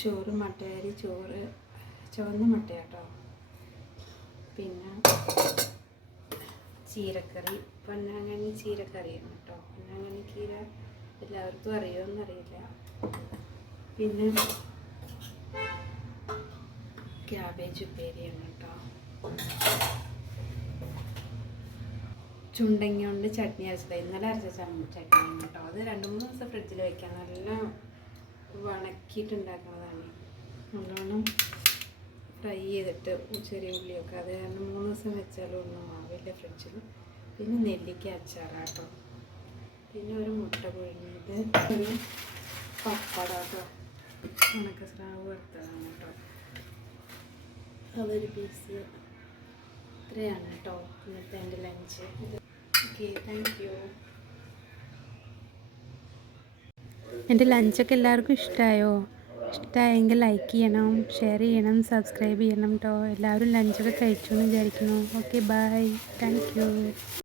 ചോറ് മട്ടയരി ചോറ്, ചുവന്ന മട്ടയാട്ടോ. പിന്നെ ചീരക്കറി, പൊന്നാങ്കണ്ണി ചീരക്കറിയാണ് കേട്ടോ. പൊന്നാങ്കണ്ണി ചീര എല്ലാവർക്കും അറിയുമെന്നറിയില്ല. പിന്നെ ക്യാബേജ് ഉപ്പേരിയാണ് കേട്ടോ. ചുണ്ടങ്ങ കൊണ്ട് ചട്നി അരച്ചത്, ഇന്നലെ അരച്ച ചട്നിയാണ് കേട്ടോ. അത് 2-3 ദിവസം ഫ്രിഡ്ജിൽ വയ്ക്കാം. നല്ല വണക്കിയിട്ടുണ്ടാക്കുന്നതാണ്. നല്ലോണം ഫ്രൈ ചെയ്തിട്ട് ചെറിയ ഉള്ളിയൊക്കെ, അത് 2-3 ദിവസം വെച്ചാലും ഒന്നും ആവില്ല ഫ്രിഡ്ജിൽ. പിന്നെ നെല്ലിക്ക അച്ചാറാട്ടോ. പിന്നെ ഒരു മുട്ട പുഴുങ്ങിയത്, ഒരു പപ്പടാട്ടോ, ഉണക്കസ്രാവ് വറുത്തതാണ് കേട്ടോ. അതൊരു പീസ്. ഇത്രയാണ് കേട്ടോ ഇന്നത്തെ എൻ്റെ ലഞ്ച്. Okay, thank you. എൻ്റെ ലഞ്ചൊക്കെ എല്ലാവർക്കും ഇഷ്ടമായോ? ഇഷ്ടമായെങ്കിൽ ലൈക്ക് ചെയ്യണം, ഷെയർ ചെയ്യണം, സബ്സ്ക്രൈബ് ചെയ്യണം കേട്ടോ. എല്ലാവരും ലഞ്ചൊക്കെ കഴിച്ചു എന്ന് വിചാരിക്കുന്നു. Okay, bye, thank U.